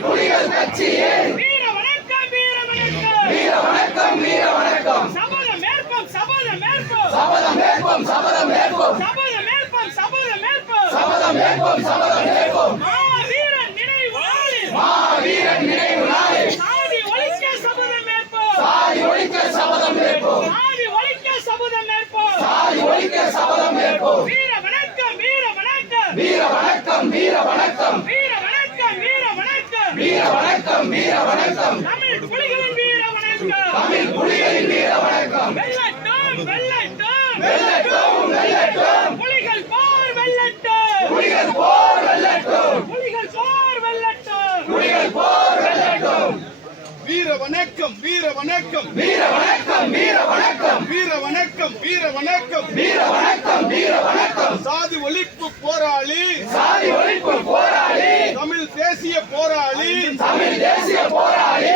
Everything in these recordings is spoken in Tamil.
புலிகள் கட்சியின் வீர வணக்கம் வீர வணக்கம் வீர வணக்கம் வீர வணக்கம். சபதம் ஏற்போம் சபதம் ஏற்போம் சபதம் ஏற்போம் சபதம் ஏற்போம் சபதம் ஏற்போம் சபதம் ஏற்போம் சபதம் ஏற்போம் சபதம் ஏற்போம். மாவீரன் நினைவு நாளில் மாவீரன் நினைவு நாளில் சாதி ஒழிக்க சபதம் ஏற்போம் சாதி ஒழிக்க சபதம் ஏற்போம் சாதி ஒழிக்க சபதம் ஏற்போம் சாதி ஒழிக்க சபதம் ஏற்போம். வீர வணக்கம் வீர வணக்கம் வீர வணக்கம் வீர வணக்கம் வீர வணக்கம் வீர வணக்கம் வீர வணக்கம் வீர வணக்கம். தமிழ் புலிகளின் வீர வணக்கம் தமிழ் புலிகளின் வீர வணக்கம். வெல்லட்டும் வெல்லட்டும் வெல்லட்டும் வெல்லட்டும் புலிகள் போர் வெல்லட்டும் புலிகள் போர் வெல்லட்டும் புலிகள் போர் வெல்லட்டும் புலிகள் போர் வெல்லட்டும். வீர வணக்கம் வீர வணக்கம் வீர வணக்கம் வீர வணக்கம் வீர வணக்கம் வீர வணக்கம் வீர வணக்கம் வீர வணக்கம். சாதி ஒழிப்பு போராளி சாதி ஒழிப்பு போராளி தமிழ் தேசிய போராளி தமிழ் தேசிய போராளி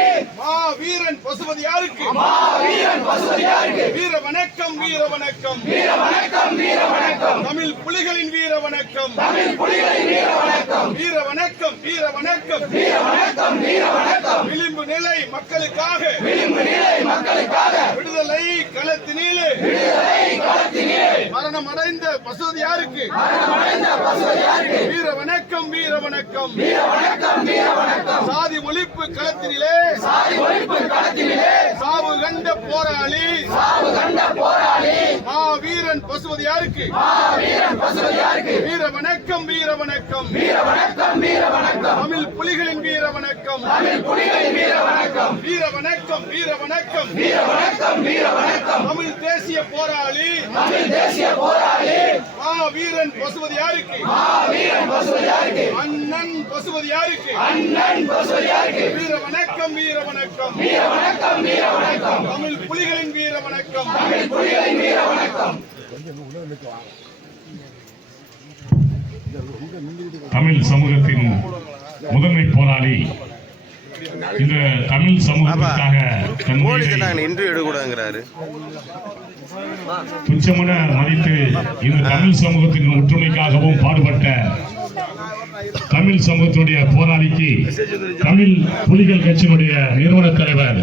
வீரன் பசுபதியாருக்கு மாவீரன் பசுபதியாருக்கு வீர வணக்கம் வீர வணக்கம் வீர வணக்கம் வீர வணக்கம். தமிழ் புலிகளின் வீர வணக்கம் தமிழ் புலிகளின் வீர வணக்கம் வீர வணக்கம் வீர வணக்கம் வீர வணக்கம் வீர வணக்கம். விளிம்பு நிலை மக்களுக்காக விளிம்பு நிலை மக்களுக்காக விடுதலை களத்தினிலே விடுதலை களத்தினிலே மரணமடைந்த பசுபதியாருக்கு மரணமடைந்த பசுபதியாருக்கு வீர வணக்கம் வீர வணக்கம் வீர வணக்கம் வீர வணக்கம். சாதி ஒழிப்பு களத்தினிலே சாதி ஒழிப்பு களத்தினிலே சாவு கண்ட போராளி சாவு கண்ட போராளி வீரன் பசுபதியாருக்கு மாவீரன் பசுபதியாருக்கு வீர வணக்கம் வீர வணக்கம் வீர வணக்கம் வீர வணக்கம். தமிழ் புலிகளின் வீர வணக்கம் தமிழ் புலிகளின் வீர வணக்கம் வீர வணக்கம் வீர வணக்கம் வீர வணக்கம் வீர வணக்கம். தமிழ் தேசிய போராளி தமிழ் தேசிய போராளி வீரன் பசுபதியாருக்கு மாவீரன் பசுபதியாருக்கு அண்ணன் பசுபதியாருக்கு அண்ணன் பசுபதியாருக்கு வீர வணக்கம் வீர வணக்கம் வீர வணக்கம் வீர வணக்கம். தமிழ் புலிகளின் வீர வணக்கம் தமிழ் புலிகளின் வீர வணக்கம். தமிழ் சமூகத்தின் முதன்மை போராளி இந்த தமிழ் சமூகத்திற்காக இன்டர்வியூ எடுக்கூடாதுங்கிறாரு. துச்சமென மதித்து இந்த தமிழ் சமூகத்தின் ஒற்றுமைக்காகவும் பாடுபட்ட தமிழ் சமூகத்தினுடைய போராளிக்கு தமிழ் புலிகள் கட்சியினுடைய நிறுவன தலைவர்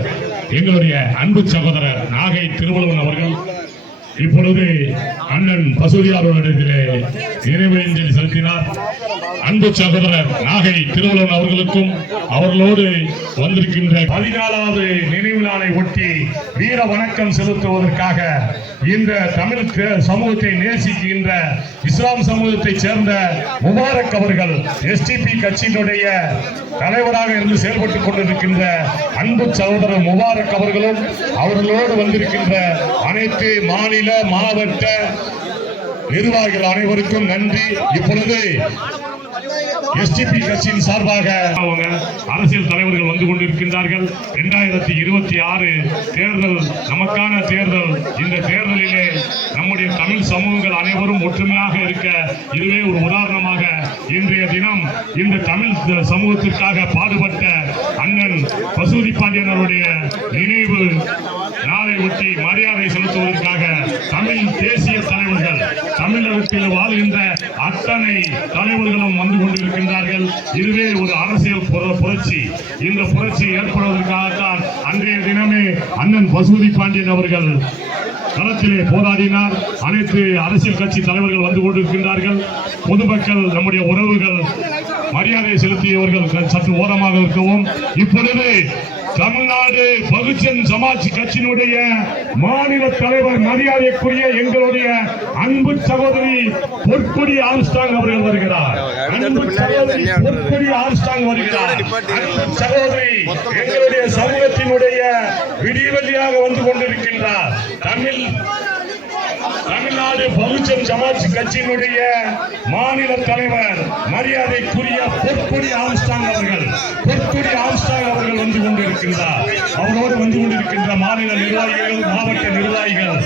எங்களுடைய அன்பு சகோதரர் நாகை திருவள்ளுவன் அவர்கள் இப்பொழுது அண்ணன் பசுபதியார் அவர்களிடத்திலே நினைவஞ்சலி செலுத்தினார். அன்பு சகோதரர் நாகை திருவள்ளுவன் அவர்களுக்கும் அவர்களோடு வந்திருக்கின்ற 14வது நினைவு நாளை ஒட்டி வீர வணக்கம் செலுத்துவதற்காக இந்த தமிழ் சமூகத்தை நேசிக்கின்ற இஸ்லாம் சமூகத்தைச் சேர்ந்த முபாரக் அவர்கள் எஸ்டிபி கட்சியினுடைய தலைவராக இருந்து செயல்பட்டுக் கொண்டிருக்கின்ற அன்பு சகோதரர் முபாரக் அவர்களும் அவர்களோடு வந்திருக்கின்ற அனைத்து மாநில மாவட்ட நிர்வாகிகள் அனைவருக்கும் நன்றி. இப்பொழுது எஸ்டிபி கட்சியின் சார்பாக அரசியல் தலைவர்கள் வந்து கொண்டிருக்கின்றார்கள். 2026 தேர்தல் நமக்கான தேர்தல். இந்த தேர்தலிலே நம்முடைய தமிழ் சமூகங்கள் அனைவரும் ஒற்றுமையாக இருக்க இதுவே ஒரு உதாரணமாக இன்றைய தினம் இந்த தமிழ் சமூகத்திற்காக பாடுபட்ட அண்ணன் பசுபதி பாண்டியன் அவருடைய நினைவு நாளை ஒட்டி மரியாதை செலுத்துவதற்காக தமிழ் தேசிய தலைவர்கள் தமிழகத்தில் வாழ்கின்ற அத்தனை தலைவர்களும் வந்து கொண்டிருக்கின்றார்கள். இதுவே ஒரு அரசியல் புரட்சி. இந்த புரட்சி ஏற்படுவதற்காகத்தான் அன்றைய தினமே அண்ணன் பசுபதி பாண்டியன் அவர்கள் களத்திலே போராடினார். அனைத்து அரசியல் கட்சி தலைவர்கள் வந்து கொண்டிருக்கின்றார்கள். பொதுமக்கள் நம்முடைய உறவுகள் மரியாதை செலுத்தியவர்கள் சற்று ஓரமாக இருக்கவும். இப்பொழுது தமிழ்நாடு பகுஜன் சமாஜ் கட்சியினுடைய மாநில தலைவர் மரியாதைக்குரிய எங்களுடைய அன்பு சகோதரி பொற்கொடி ஆம்ஸ்டாங் அவர்கள் வருகிறார். அன்பு சகோதரி பொற்கொடி ஆம்ஸ்டாங் வருகிறார். அன்பு சகோதரி எங்களுடைய சமூகத்தினுடைய விடிவெள்ளியாக வந்து கொண்டிருக்கின்றார். தமிழ்நாடு பகுஜன் சமாஜ் கட்சியினுடைய மாநில தலைவர் மரியாதைக்குரிய பொற்கொடி ஆம்ஸ்டாங் அவர்கள் வந்து கொண்டிருக்கின்றார். அவரோடு வந்து கொண்டிருக்கின்ற மாநில நிர்வாகிகள் மாவட்ட நிர்வாகிகள்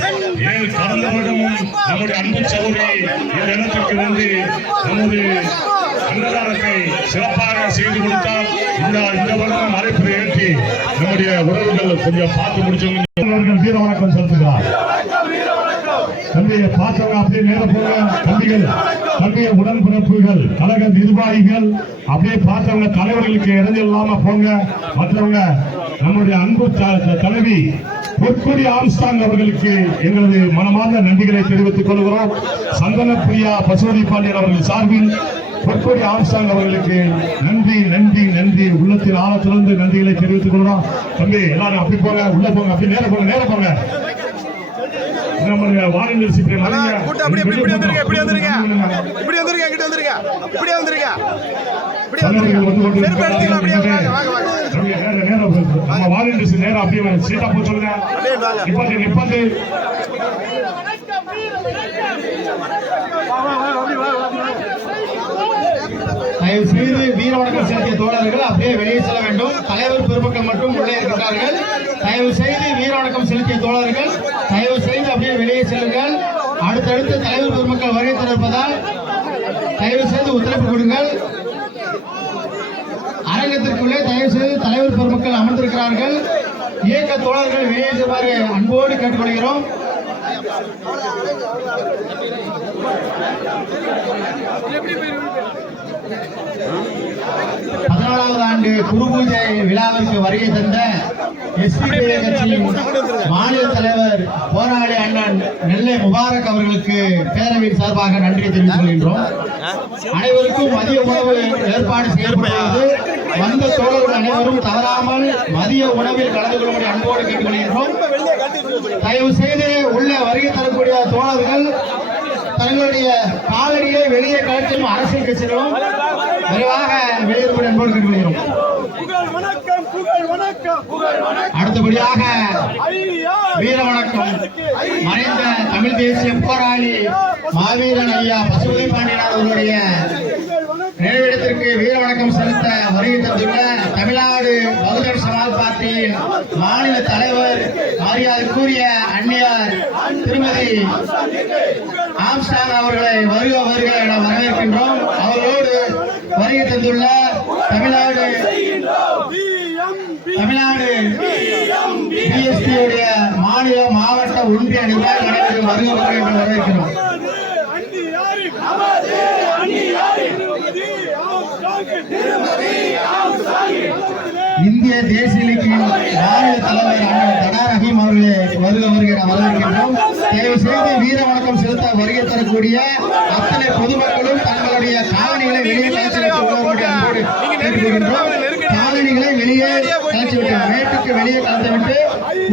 கடந்த வருடமும் நம்முடைய அன்பு சகோதரி இந்த இடத்திற்கு வந்து நமது அன்னதானத்தை சிறப்பாக செய்து கொடுத்தால் இந்த வருடம் அழைப்பதை ஏற்றி நம்முடைய உறவுகள் கொஞ்சம் பார்த்து முடிச்சவங்க வீர வணக்கம் செலுத்துகிறார். தம்பியை பார்த்தவங்க அப்படியே நேர போங்க. தம்பியை உடன்பிறப்புகள், கழக நிர்வாகிகள் அப்படியே பார்த்தவங்க தலைவர்களுக்கு இடைஞ்சல் இல்லாம போங்க. மற்றவங்க நம்முடைய அன்பு தலைவி பொற்கொடி ஆம்ஸ்டாங் அவர்களுக்கு எங்களது மனமார்ந்த நன்றிகளை தெரிவித்துக் கொள்கிறோம். சந்தன பிரியா பசுபதி பாண்டியன் அவர்கள் சார்பில் பொற்கொடி ஆம்ஸ்டாங் அவர்களுக்கு நன்றி நன்றி நன்றி உள்ளத்தின் ஆழத்திலிருந்து நன்றிகளை தெரிவித்துக் கொள்கிறோம். தம்பி எல்லாரும் அப்படி போங்க, உள்ள போங்க, அப்படி நேர போங்க, நேர போங்க. நம்முடைய வாலிபர் சிபிஎம் நேரம் அப்படியே சீட்டா போய் சொல்லுங்க. நிப்பாட்டு தயவு செய்து வீர வணக்கம் செலுத்திய தோழர்கள் அப்படியே வெளியே செல்ல வேண்டும். தலைவர் பெருமக்கள் மட்டும் உள்ளே இருக்கிறார்கள். தயவு செய்து வீர வணக்கம் செலுத்திய தோழர்கள் தயவு செய்து அப்படியே வெளியே செல்லுங்கள். அடுத்தடுத்து தலைவர் பெருமக்கள் வருகை தருவதால் தயவு செய்து ஒத்துழைப்பு கொடுங்கள். அரங்கத்திற்குள்ளே தயவு செய்து தலைவர் பெருமக்கள் அமர்ந்திருக்கிறார்கள். இயக்க தோழர்கள் வெளியேறுமாறு அன்போடு கேட்டுக்கொள்கிறோம். பதினாலாவது ஆண்டு குரு பூஜை விழாவிற்கு வருகை தந்த எஸ்பிஐ கட்சியின் மாநில தலைவர் போராளி அண்ணன் நெல்லை முபாரக் அவர்களுக்கு பேரவையின் சார்பாக நன்றியை தெரிவித்துக் கொள்கின்றோம். அனைவருக்கும் மதிய உணவு ஏற்பாடு செய்யப்பட்டுள்ளது. வந்த தோழர்கள் அனைவரும் தவறாமல் மதிய உணவில் கலந்து கொள்ளும்படி அன்போடு கேட்டுக்கொள்கின்றோம். தயவு செய்து உள்ளே வருகை தரக்கூடிய தோழர்கள் தங்களுடைய காலடியை வெளியே கழற்றும் அரசியல் கட்சிகளும் விரைவாக வெளியேறும்படி அன்போடு கேட்டுக்கொள்கிறோம். அடுத்தபடியாக வீர வணக்கம் மறைந்த தமிழ் தேசிய போராளி மாவீரன் ஐயா பசுபதி பாண்டியன் அவர்களுடைய நினைவிடத்திற்கு வீர வணக்கம் செலுத்த வருகை தந்துள்ள தமிழ்நாடு பகுஜன் சமாஜ் பார்ட்டியின் மாநில தலைவர் மரியாதைக்குரிய அன்னியார் திருமதி ஆம்ஸ்டாங் அவர்களை வருக வருக என வரவேற்கின்றோம். அவர்களோடு வருகை தந்துள்ள தமிழ்நாடு பிஎஸ்பியுடைய மாநில மாவட்ட ஒன்றிய நிர்வாக அனைவரும் வருக வருக என்று வரவேற்கிறோம். இந்திய தேசிய இலக்கியின் மாநில தலைவர் அண்ணன் தடா ரஹீம் அவர்களை வருக வருக என வரவேற்கின்றோம். தயவு செய்து வீர வணக்கம் செலுத்த வருகை தரக்கூடிய அத்தனை பொதுமக்களும் தங்களுடைய காலணிகளை வெளியே கலைச்சி வைத்து உள்ளவர்களுடைய அன்போடு கேட்டுக்கொள்கின்றோம். காலணிகளை வெளியே கலைச்சி விட்டு மேட்டுக்கு வெளியே கலந்துவிட்டு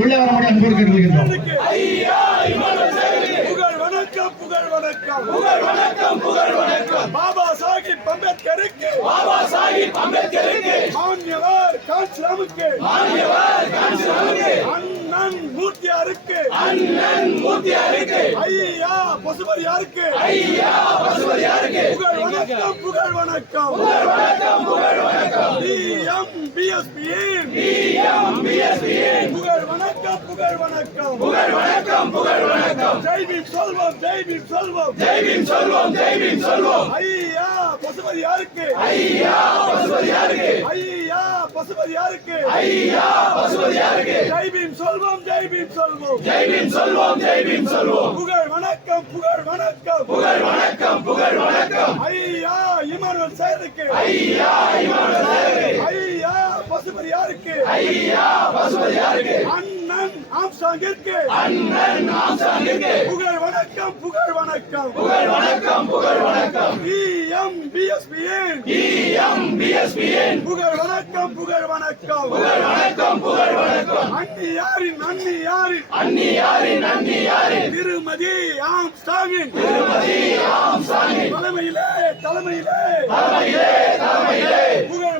உள்ளே வரக்கூடிய அன்போடு கேட்டுக்கொள்கின்றோம். பாபா சாஹிப் அம்பேத்கருக்கு மாண்யவர் கான்ஸ்லாமுக்கு அண்ணன் மூர்த்தியாருக்கு ஐயா பசுபதியாருக்கு புகழ் வணக்கம் பிஎஸ்பியின் புகழ் வணக்கம் ஜெய் பீம் சொல்வோம் ஐயா பசுபதியாருக்கு ஜெய் பீம் சொல்வோம் புகழ் வணக்கம் ஐயா இமானுவேல் சேதுக்கு ஐயா பசுபதியாருக்கு அண்ணன் ஆம்ஸ்டாங்கிற்கு புகழ் வணக்கம் பிஎஸ்பியின் புகழ் வணக்கம் அன்னியாரின் திருமதி ஆம்ஸ்டாங்கின் தலைமையிலே புகழ்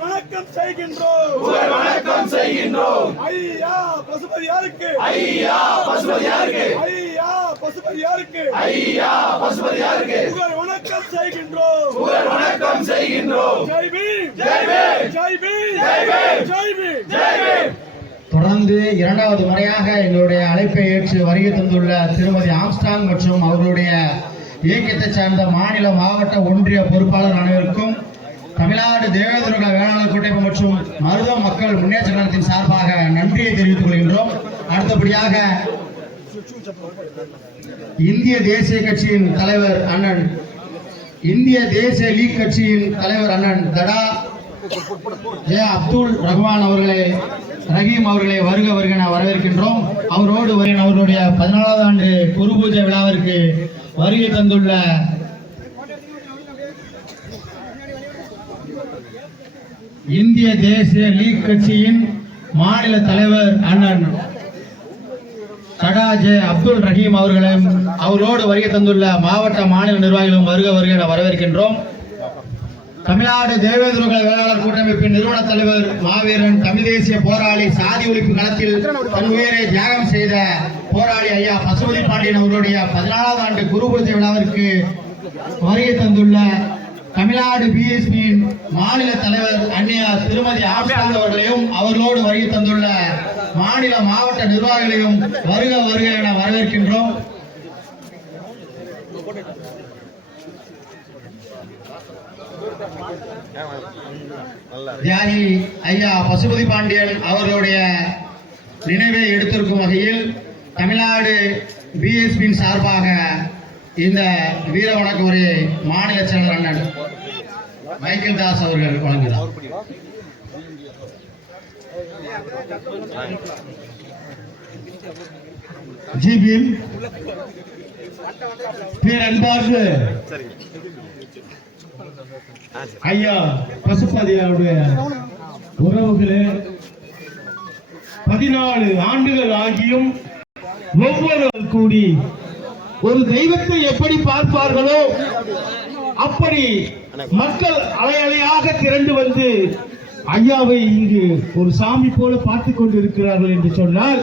வணக்கம் செய்கின்றோம் ஐயா பசுபதியாருக்கு புகழ் வணக்கம் செய்கின்றோம் ஜெய் பீம். தொடர்ந்து இரண்டாவது முறையாக எங்களுடைய அழைப்பை ஏற்று வருகை தந்துள்ள திருமதி ஆம்ஸ்டாங் மற்றும் அவர்களுடைய இயக்கத்தை சார்ந்த மாநில மாவட்ட ஒன்றிய பொறுப்பாளர் அனைவருக்கும் தமிழ்நாடு தேவேந்திர வேளாண் கூட்டமைப்பு மற்றும் மருதம் மக்கள் முன்னேற்ற கழகத்தின் சார்பாக நன்றியை தெரிவித்துக் கொள்கின்றோம். அடுத்தபடியாக இந்திய தேசிய கட்சியின் தலைவர் அண்ணன், இந்திய தேசிய லீக் கட்சியின் தலைவர் அண்ணன் தடா ஜே அப்துல் ரஹ்மான் ரஹீம் அவர்களை வருக வருக என வரவேற்கின்றோம். அவரோடு அவர்களுடைய 14வது ஆண்டு குரு பூஜை விழாவிற்கு வருகை தந்துள்ள இந்திய தேசிய லீக் கட்சியின் மாநில தலைவர் அண்ணன் தடா ஜே அப்துல் ரஹீம் அவர்களையும் அவரோடு வருகை தந்துள்ள மாவட்ட மாநில நிர்வாகிகளும் வருக வருக என வரவேற்கின்றோம். தமிழ்நாடு தேவேந்திர வேளாளர் கூட்டமைப்பின் நிறுவன தலைவர் மாவீரன் தமிழ் தேசிய போராளி சாதி ஒழிப்பு களத்தில் தன் உயிரை தியாகம் செய்த போராளி ஐயா பசுபதி பாண்டியன் அவருடைய 14வது ஆண்டு குரு பூஜை விழாவிற்கு வருகை தந்துள்ள தமிழ்நாடு பிஎஸ்பியின் மாநில தலைவர் அன்னியார் திருமதி ஆம்ஸ்டாங் அவர்களையும் அவர்களோடு வருகை தந்துள்ள மாநில மாவட்ட நிர்வாகிகளையும் வருக வருக என வரவேற்கின்றோம். தியாகி ஐயா பசுபதி பாண்டியன் அவர்களுடைய நினைவை எடுத்திருக்கும் வகையில் தமிழ்நாடு பிஎஸ்பியின் சார்பாக இந்த வீர வணக்க உரையை மாநில செயலர் அண்ணன் மைக்கேல் தாஸ் அவர்கள் வழங்குகிறார். ஜிபிஎம் பேரன்பார்ந்த ஐயா பசுபதியாருடைய உறவுகளே, 14 ஆண்டுகள் ஆகியும் ஒவ்வொரு கூடி ஒரு தெய்வத்தை எப்படி பார்ப்பார்களோ அப்படி மக்கள் அலை அலையாக திரண்டு வந்து ஐயாவை இங்கு ஒரு சாமி போல பார்த்துக் கொண்டிருக்கிறார்கள் என்று சொன்னால்,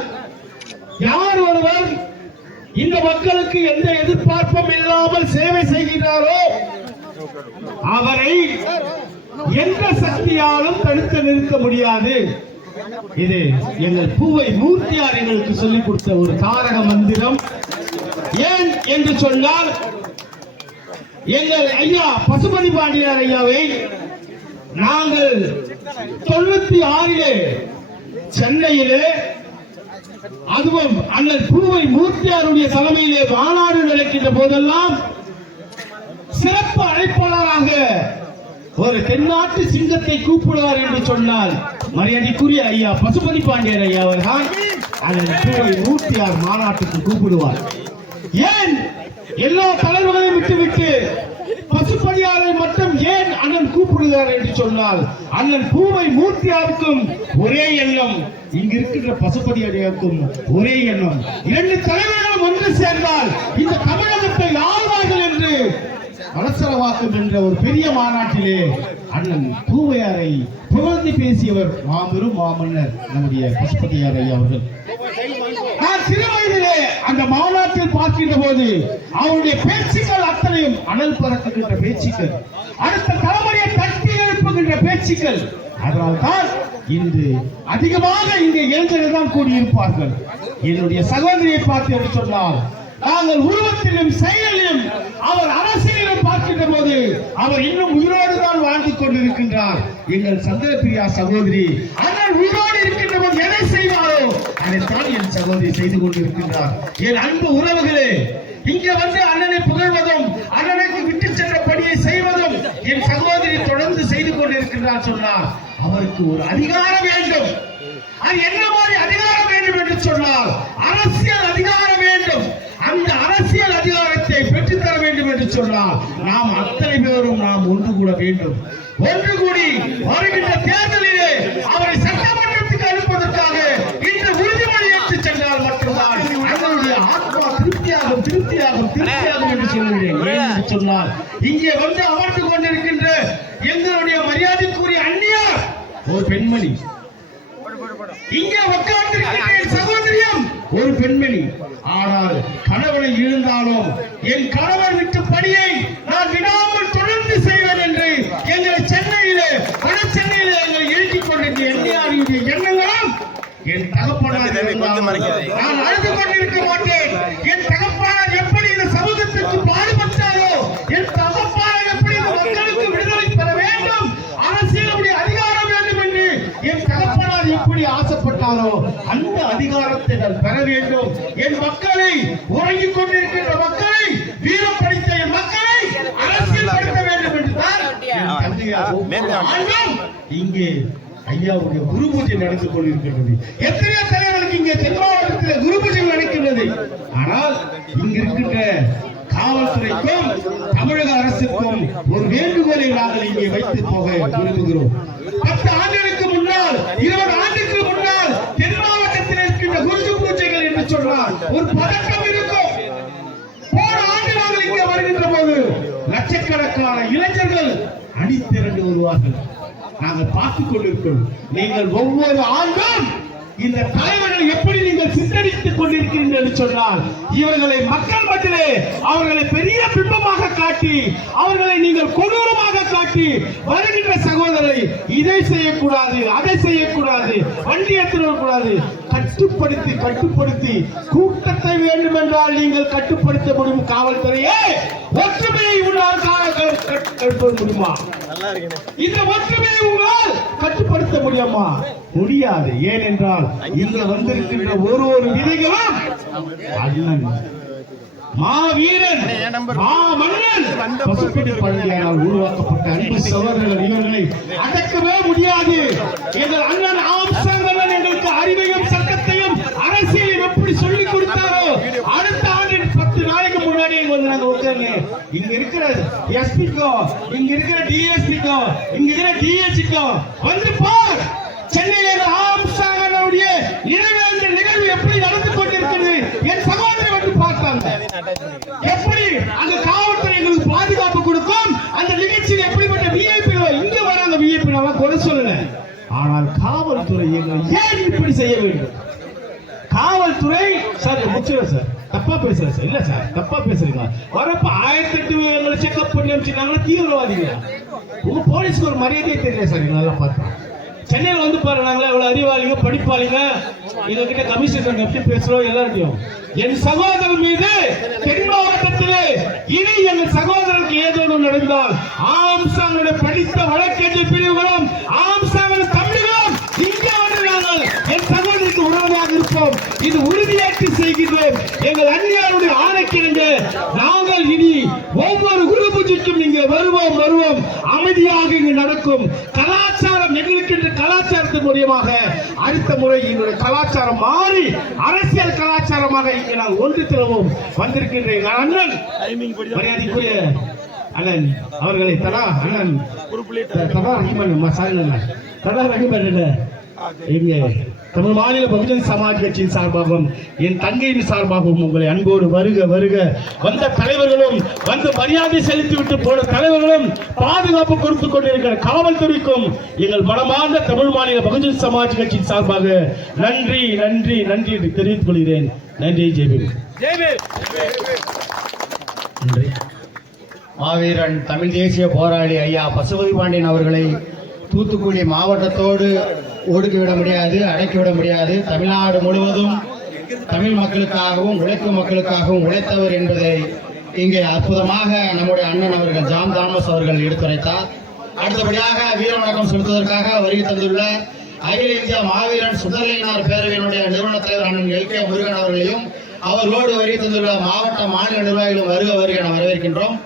யார் ஒருவர் இந்த மக்களுக்கு எந்த எதிர்பார்ப்பும் இல்லாமல் சேவை செய்கிறாரோ அவரை எந்த சக்தியாலும் தடுத்து நிறுத்த முடியாது. இது எங்கள் பூவை மூர்த்தியார் எங்களுக்கு சொல்லிக் கொடுத்த ஒரு தாரக மந்திரம். ஏன் என்று சொன்னால், எங்கள் ஐயா பசுபதி பாண்டியர் ஐயாவை நாங்கள் 96 சென்னையிலே, அதுவும் அண்ணன் பூவை மூர்த்தியாருடைய தலைமையிலே மாநாடு நடக்கின்ற போதெல்லாம் சிறப்பு அழைப்பாளராக ஒரு தென்னாட்டு சிங்கத்தை கூப்பிடுவார் என்று சொன்னால் மரியாதைக்குரிய ஐயா பசுபதி பாண்டியர் ஐயா அவர்கள் அண்ணன் பூவை மூர்த்தியார் மாநாட்டுக்கு கூப்பிடுவார். ஏன் எல்லா தலைவர்களையும் விட்டுவிட்டு பசுபதியாரை மட்டும் ஏன் அண்ணன் கூப்பிடுகிறார் என்று சொன்னால், அண்ணன் பூவை மூர்த்தியாருக்கும் ஒரே எண்ணம், இங்கு இருக்கின்ற பசுபதியாருக்கும் ஒரே எண்ணம். 2 தலைவர்களும் ஒன்று சேர்ந்தால் இந்த தமிழகத்தை ஆழ்வார்கள் என்று வளசரவாக்கம் என்ற ஒரு பெரிய மாநாட்டிலே அண்ணன் பூவையாரை புகழ்ந்து பேசியவர் மாபெரும் மாமன்னர் நம்முடைய பசுபதியார் ஐயா அவர்கள். நான் சிறு வயதிலே அந்த மாநாட்டில் பார்க்கின்ற போது அவருடைய பேச்சுக்கள் அத்தனையும் அனல் பறக்குகின்ற பேச்சுக்கள், அடுத்த தலைமுறையை தட்டி எழுப்புகின்ற பேச்சுக்கள். அதனால்தான் இன்று அதிகமாக இங்கே இளைஞர்கள் தான் கூடியிருப்பார்கள். என்னுடைய சகோதரியை பார்த்து என்று சொன்னால், நாங்கள் உருவத்திலும் செயலிலும் அவர் அரசியலிலும் பார்க்கின்ற போது அவர் இன்னும் உயிரோடு தான் வாழ்ந்து கொண்டிருக்கின்றார். எங்கள் சந்திரபிரியா சகோதரி அண்ணன் உயிரோடு இருக்கின்ற போது எதை செய்வாரோ அதைத்தான் என் சகோதரி செய்து கொண்டிருக்கின்றார். என் அன்பு உறவுகளே, இங்கே வந்து அண்ணனை புகழ்வதும் அண்ணனுக்கு விட்டு சென்ற பணியை செய்வதும் என் சகோதரி தொடர்ந்து செய்து கொண்டிருக்கின்றார் சொன்னார், அவருக்கு ஒரு அதிகாரம் வேண்டும். அது என்ன மாதிரி அதிகாரம் வேண்டும் என்று சொன்னால், அரசியல் அதிகாரம் வேண்டும். அந்த அரசியல் அதிகாரத்தை பெற்றுத்தர வேண்டும் என்று சொன்னால் நாம் அத்தனை பேரும் நாம் ஒன்று கூட வேண்டும். ஒன்று கூடி வருகின்ற தேர்தலிலே அவரை சட்டமன்றத்துக்கு அனுப்புவதற்காக இன்று உறுதிமொழி ஏற்று சென்றால் மட்டும்தான் அவருடைய ஆத்மா திருப்தியாகும் திருப்தியாகும் திருப்தியாகும் என்று சொல்லுகிறேன். ஏன் என்று சொன்னால், இங்கே வந்து அமர்ந்து கொண்டிருக்கின்ற எங்களுடைய மரியாதைக்குரிய அந்நியார் ஒரு பெண்மணி, இங்கே உட்கார்ந்திருக்கின்ற சகோதரியம் ஒரு பெண்மணி. ஆனால் கணவனை இழந்தாலும் என் கணவர் விட்டு பணியை நான் விடாமல் தொடர்ந்து செய்வேன் என்று எங்களை சென்னையிலே வட சென்னையிலே எங்களை எழுதிக் கொண்டிருந்த எண்ணியாருடைய எண்ணங்களும் என் தகப்பனார் நான் அழுது கொண்டிருக்க மாட்டேன். என் தகப்பனார் எப்படி இந்த சமூகத்திற்கு பாடுபட்டாரோ, என் தகப்பனார் எப்படி இந்த மக்களுக்கு விடுதலை பெற வேண்டும், அரசியலுடைய அதிகாரம் வேண்டும் என்று என் தகப்பனார் எப்படி ஆசைப்பட்டாரோ அந்த அதிகாரத்தை நான் பெற வேண்டும். என் மக்களை உறங்கிக் கொண்டிருக்கின்ற மக்களை, வீரம் படித்த என் மக்களை அரசியல்படுத்த வேண்டும் என்றுதான் இங்கே ஐயாவுடைய குரு பூஜை நடந்து கொண்டிருக்கின்றது. எத்தனையோ தலைவர்களுக்கு இங்கே தென் மாவட்டத்தில் குரு பூஜை நடக்கின்றது. ஆனால் இங்க இருக்கின்ற காவல்துறைக்கும் தமிழக அரசுக்கும் ஒரு வேண்டுகோளை நாங்கள் இங்கே வைத்து போக விரும்புகிறோம். 10 ஆண்டுகளுக்கு முன்னால், 20 ஆண்டுக்கு முன்னால் தென் மாவட்டத்தில் இருக்கின்ற குரு பூஜைகள் என்று சொன்னால் ஒரு பதட்டம் இருக்கும். போன ஆண்டு நாங்கள் இங்கே வருகின்ற போது லட்சக்கணக்கான இளைஞர்கள் அணிதிரண்டு வருவார்கள். நாங்கள் பார்த்துக் கொண்டிருக்கிறோம். நீங்கள் ஒவ்வொரு ஆண்டும் இந்த தலைவர்களை எப்படி நீங்கள் சித்தரித்துக் கொண்டிருக்கிறீர்கள் என்று சொன்னால், இவர்களை மக்கள் மத்தியிலே அவர்களை பெரிய பிம்பமாக காட்டி, அவர்களை நீங்கள் கொடூரமாக காட்டி, வருகின்ற சகோதரரை இதை செய்யக்கூடாது, அதை செய்யக்கூடாது, வண்டி எடுத்துக்கூடாது, கட்டுப்படுத்தி கூட்டத்தை வேண்டும் என்றால் நீங்கள் கட்டுப்படுத்த முடியும். காவல்துறையே ஒற்றுமையை உங்களால் கட்டுப்படுத்த முடியுமா? இந்த ஒற்றுமையை உங்களால் கட்டுப்படுத்த முடியுமா? முடியாது. ஏனென்றால் இங்க வந்திருக்கின்ற ஒரு விதைகளும் அண்ணன், மாவீரன், மாமன்னன் பசுப்பிடி பழனியால் உருவாக்கப்பட்ட அன்பு சகோதரர்கள். இவர்களை அடக்கவே முடியாது. எங்கள் அண்ணன் ஆம்ஸ்ட்ராங் எங்களுக்கு அறிவையும் சட்டத்தையும் அரசியலையும் எப்படி சொல்லிக் கொடுத்தாரோ, அடுத்த ஆண்டு 10 நாளைக்கு முன்னாடி நாங்க உட்கார்ந்து இங்க இருக்கிற எஸ்பிக்கோ, இங்க இருக்கிற டிஎஸ்பிக்கோ, இங்க இருக்கிற டிஎச்க்கோ வந்து பார், சென்னையில் ஆம்ஸ்ட்ராங் நினைவேந்தல் நிகழ்வு எப்படி நடந்து கொண்டிருக்கிறது என் சகோதரர் வந்து பார்த்தாங்க. எப்படி அந்த காவல்துறை எங்களுக்கு பாதுகாப்பு கொடுக்கும், அந்த நிகழ்ச்சியில் எப்படிப்பட்ட விஐபி இங்க வராங்க. விஐபி நான் குறை சொல்லல, ஆனால் காவல்துறை எங்களை ஏன் இப்படி செய்ய வேண்டும்? காவல்துறை சார் முடிச்சிடும் சார், தப்பா பேசுறேன் சார். இல்ல சார், தப்பா பேசுறீங்க. வரப்ப 1008 செக்அப் பண்ணி வச்சுட்டாங்கன்னா தீவிரவாதிங்க. உங்க போலீஸ்க்கு ஒரு மரியாதையே தெரியல சார். நல்லா பார்த்தோம். சென்னையில் வந்து பாருங்க, எவ்வளவு அறிவாளிங்க, படிப்பாளிங்க, எங்க கிட்ட கமிஷனர் எப்படி பேசுறோம் எல்லாத்தையும். என் சகோதரர் மீது தென் மாவட்டத்திலே இனி எங்கள் சகோதரருக்கு ஏதோ நடந்தால் ஆம்ஸ்ட்ராங் படித்த வழக்கறிஞர் பிரிவுகளும் ஆம்ஸ்ட்ராங் தம்பிகளும் இங்கே வந்து நாங்கள் என் சகோதரருக்கு உறவாக இருப்போம். இது உறுதியேற்று செய்கிறோம். எங்கள் அந்நியாருடைய ஆணைக்கிணங்க நாங்கள் இனி ஒவ்வொரு குரு பூஜைக்கும் இங்கே வருவோம். அமைதியாக இங்கு நடக்கும். கலாச்சாரம் எங்களுக்கு என்ற கலாச்சாரத்தின் மூலியமாக அடுத்த முறை எங்களுடைய கலாச்சாரம் மாறி அரசியல் கலாச்சாரமாக இங்கே நாங்கள் ஒன்று திரவோம். வந்திருக்கின்ற அண்ணன் மரியாதைக்குரிய அண்ணன் அவர்களை அண்ணன் இங்கே தமிழ் மாநில பகுஜன் சமாஜ் கட்சியின் சார்பாகவும் என் தங்கையின் சார்பாகவும் உங்களை அன்போடு வருக வந்த தலைவர்களும் வந்து மரியாதை செலுத்திவிட்டு போன தலைவர்களும் பாதுகாப்பு கொடுத்துக் கொண்டிருக்கிற காவல்துறைக்கும் எங்கள் மனமார்ந்த தமிழ் மாநில பகுஜன் சமாஜ் கட்சியின் சார்பாக நன்றி என்று தெரிவித்துக் கொள்கிறேன். நன்றி. ஜெய்பீம். நன்றி. மாவீரன் தமிழ் தேசிய போராளி ஐயா பசுபதி பாண்டியன் அவர்களை தூத்துக்குடி மாவட்டத்தோடு ஒடுக்கிவிட முடியாது, அடக்கிவிட முடியாது. தமிழ்நாடு முழுவதும் தமிழ் மக்களுக்காகவும் உழைக்கும் மக்களுக்காகவும் உழைத்தவர் என்பதை இங்கே அற்புதமாக நம்முடைய அண்ணன் அவர்கள் ஜான் தாமஸ் அவர்கள் எடுத்துரைத்தார். அடுத்தபடியாக வீர வணக்கம் செலுத்துவதற்காக வருகை தந்துள்ள அகில இந்திய மாவீரன் சுடலையினார் பேரவையினுடைய நிறுவன தலைவர் அண்ணன் எல்.கே. முருகன் அவர்களையும் அவர்களோடு வருகை தந்துள்ள மாவட்ட மாநில நிர்வாகிகளும் வருக என வரவேற்கின்றோம்.